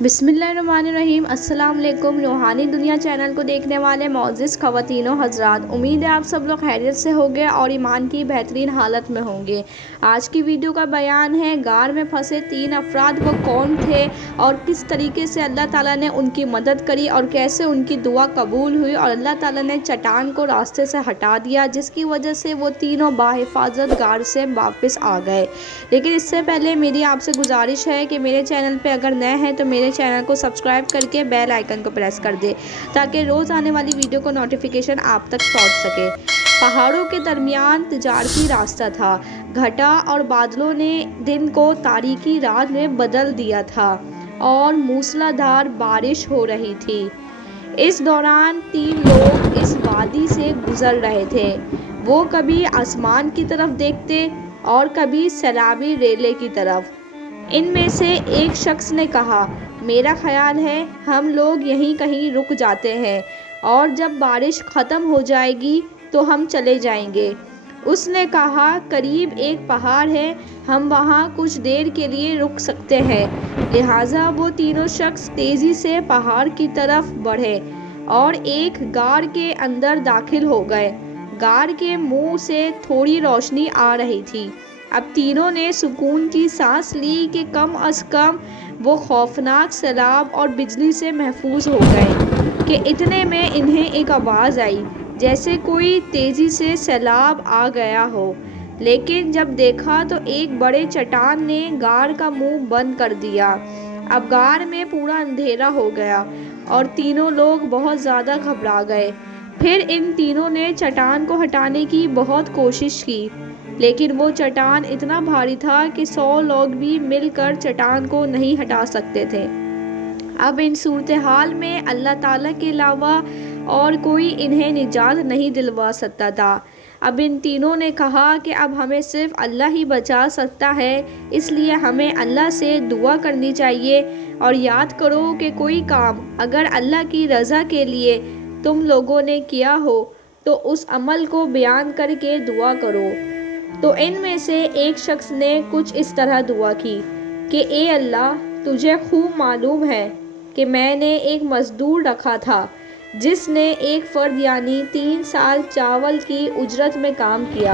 بسم اللہ الرحمن الرحیم۔ السلام علیکم۔ روحانی دنیا چینل کو دیکھنے والے معزز خواتین و حضرات، امید ہے آپ سب لوگ خیریت سے ہوں گے اور ایمان کی بہترین حالت میں ہوں گے۔ آج کی ویڈیو کا بیان ہے غار میں پھنسے 3 افراد وہ کون تھے اور کس طریقے سے اللہ تعالیٰ نے ان کی مدد کری اور کیسے ان کی دعا قبول ہوئی اور اللہ تعالیٰ نے چٹان کو راستے سے ہٹا دیا، جس کی وجہ سے وہ تینوں بحفاظت غار سے واپس آ گئے۔ لیکن اس سے پہلے میری آپ سے گزارش ہے کہ میرے چینل پہ اگر نئے ہیں تو میرے چینل کو سبسکرائب کر کے بیل آئیکن کو پریس کر دے تاکہ روز آنے والی ویڈیو کو نوٹیفیکیشن آپ تک پہنچ سکے۔ پہاڑوں کے درمیان تجارتی راستہ تھا۔ گھٹا اور بادلوں نے دن کو تاریکی رات میں بدل دیا تھا اور موسلادھار بارش ہو رہی تھی۔ اس دوران 3 لوگ اس وادی سے گزر رہے تھے۔ وہ کبھی آسمان کی طرف دیکھتے اور کبھی سیلابی ریلے کی طرف۔ ان میں سے ایک شخص نے کہا، میرا خیال ہے ہم لوگ یہیں کہیں رک جاتے ہیں اور جب بارش ختم ہو جائے گی تو ہم چلے جائیں گے۔ اس نے کہا، قریب ایک پہاڑ ہے، ہم وہاں کچھ دیر کے لیے رک سکتے ہیں۔ لہٰذا وہ تینوں شخص تیزی سے پہاڑ کی طرف بڑھے اور ایک غار کے اندر داخل ہو گئے۔ غار کے منہ سے تھوڑی روشنی آ رہی تھی۔ اب تینوں نے سکون کی سانس لی کہ کم از کم وہ خوفناک سیلاب اور بجلی سے محفوظ ہو گئے کہ اتنے میں انہیں ایک آواز آئی جیسے کوئی تیزی سے سیلاب آ گیا ہو، لیکن جب دیکھا تو ایک بڑے چٹان نے غار کا منہ بند کر دیا۔ اب غار میں پورا اندھیرا ہو گیا اور تینوں لوگ بہت زیادہ گھبرا گئے۔ پھر ان تینوں نے چٹان کو ہٹانے کی بہت کوشش کی، لیکن وہ چٹان اتنا بھاری تھا کہ 100 لوگ بھی مل کر چٹان کو نہیں ہٹا سکتے تھے۔ اب ان صورتحال میں اللہ تعالیٰ کے علاوہ اور کوئی انہیں نجات نہیں دلوا سکتا تھا۔ اب ان تینوں نے کہا کہ اب ہمیں صرف اللہ ہی بچا سکتا ہے، اس لیے ہمیں اللہ سے دعا کرنی چاہیے اور یاد کرو کہ کوئی کام اگر اللہ کی رضا کے لیے تم لوگوں نے کیا ہو تو اس عمل کو بیان کر کے دعا کرو۔ تو ان میں سے ایک شخص نے کچھ اس طرح دعا کی کہ اے اللہ، تجھے خوب معلوم ہے کہ میں نے ایک مزدور رکھا تھا جس نے ایک فرد یعنی 3 سال چاول کی اجرت میں کام کیا،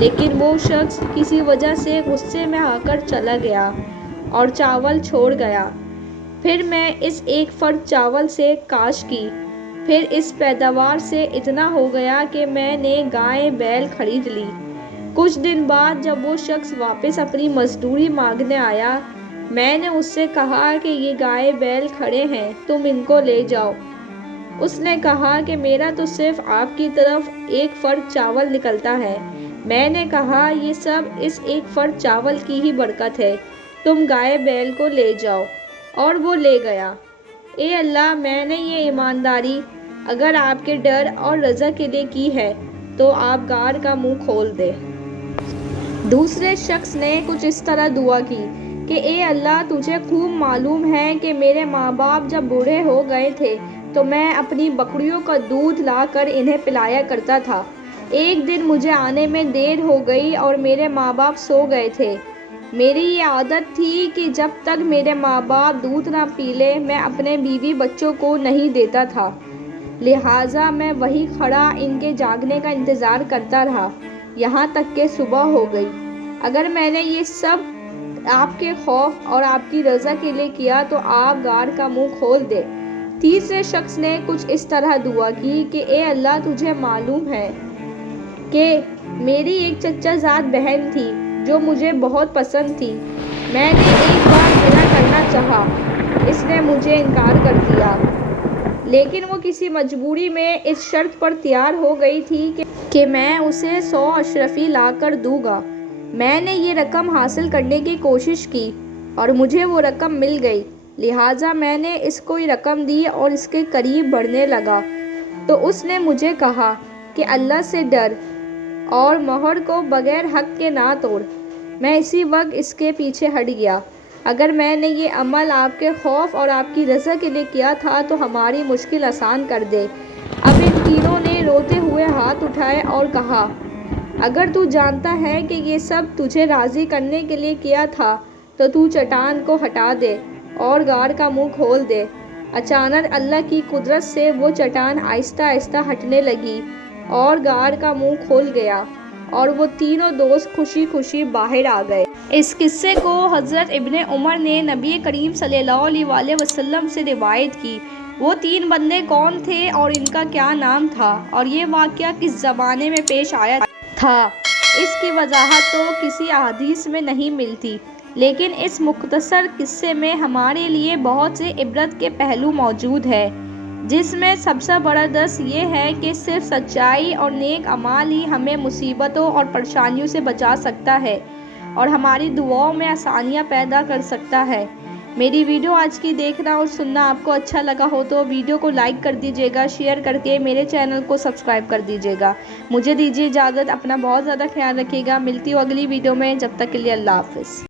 لیکن وہ شخص کسی وجہ سے غصے میں آ کر چلا گیا اور چاول چھوڑ گیا۔ پھر میں اس ایک فرد چاول سے کاشت کی، پھر اس پیداوار سے اتنا ہو گیا کہ میں نے گائے بیل خرید لی۔ کچھ دن بعد جب وہ شخص واپس اپنی مزدوری مانگنے آیا، میں نے اس سے کہا کہ یہ گائے بیل کھڑے ہیں، تم ان کو لے جاؤ۔ اس نے کہا کہ میرا تو صرف آپ کی طرف ایک فرد چاول نکلتا ہے۔ میں نے کہا، یہ سب اس ایک فرد چاول کی ہی برکت ہے، تم گائے بیل کو لے جاؤ، اور وہ لے گیا۔ اے اللہ، میں نے یہ ایمانداری اگر آپ کے ڈر اور رضا کے لیے کی ہے تو آپ غار کا منہ کھول دے۔ دوسرے شخص نے کچھ اس طرح دعا کی کہ اے اللہ، تجھے خوب معلوم ہے کہ میرے ماں باپ جب بوڑھے ہو گئے تھے تو میں اپنی بکریوں کا دودھ لا کر انہیں پلایا کرتا تھا۔ ایک دن مجھے آنے میں دیر ہو گئی اور میرے ماں باپ سو گئے تھے۔ میری یہ عادت تھی کہ جب تک میرے ماں باپ دودھ نہ پی لیں میں اپنے بیوی بچوں کو نہیں دیتا تھا، لہٰذا میں وہیں کھڑا ان کے جاگنے کا انتظار کرتا رہا یہاں تک کہ صبح ہو گئی۔ اگر میں نے یہ سب آپ کے خوف اور آپ کی رضا کے لیے کیا تو آپ غار کا منہ کھول دے۔ تیسرے شخص نے کچھ اس طرح دعا کی کہ اے اللہ، تجھے معلوم ہے کہ میری ایک چچا زاد بہن تھی جو مجھے بہت پسند تھی۔ میں نے ایک بار زنا کرنا چاہا، اس نے مجھے انکار کر دیا، لیکن وہ کسی مجبوری میں اس شرط پر تیار ہو گئی تھی کہ میں اسے 100 اشرفی لا کر دوں گا۔ میں نے یہ رقم حاصل کرنے کی کوشش کی اور مجھے وہ رقم مل گئی، لہٰذا میں نے اس کو یہ رقم دی اور اس کے قریب بڑھنے لگا تو اس نے مجھے کہا کہ اللہ سے ڈر اور مہر کو بغیر حق کے نہ توڑ۔ میں اسی وقت اس کے پیچھے ہٹ گیا۔ اگر میں نے یہ عمل آپ کے خوف اور آپ کی رضا کے لیے کیا تھا تو ہماری مشکل آسان کر دے۔ اب ان تینوں نے روتے ہوئے ہاتھ اٹھائے اور کہا، اگر تو جانتا ہے کہ یہ سب تجھے راضی کرنے کے لیے کیا تھا تو تو چٹان کو ہٹا دے اور غار کا منہ کھول دے۔ اچانک اللہ کی قدرت سے وہ چٹان آہستہ آہستہ ہٹنے لگی اور غار کا منہ کھل گیا اور وہ تینوں دوست خوشی خوشی باہر آ گئے۔ اس قصے کو حضرت ابن عمر نے نبی کریم صلی اللہ علیہ وسلم سے روایت کی۔ وہ تین بندے کون تھے اور ان کا کیا نام تھا اور یہ واقعہ کس زمانے میں پیش آیا تھا، اس کی وضاحت تو کسی احادیث میں نہیں ملتی، لیکن اس مختصر قصے میں ہمارے لیے بہت سے عبرت کے پہلو موجود ہیں، جس میں سب سے بڑا درس یہ ہے کہ صرف سچائی اور نیک اعمال ہی ہمیں مصیبتوں اور پریشانیوں سے بچا سکتا ہے اور ہماری دعاؤں میں آسانیاں پیدا کر سکتا ہے۔ میری ویڈیو آج کی دیکھنا اور سننا آپ کو اچھا لگا ہو تو ویڈیو کو لائک کر دیجیے گا، شیئر کر کے میرے چینل کو سبسکرائب کر دیجیے گا۔ مجھے دیجیے اجازت، اپنا بہت زیادہ خیال رکھیے گا۔ ملتی ہوں اگلی ویڈیو میں، جب تک کے لیے اللہ حافظ۔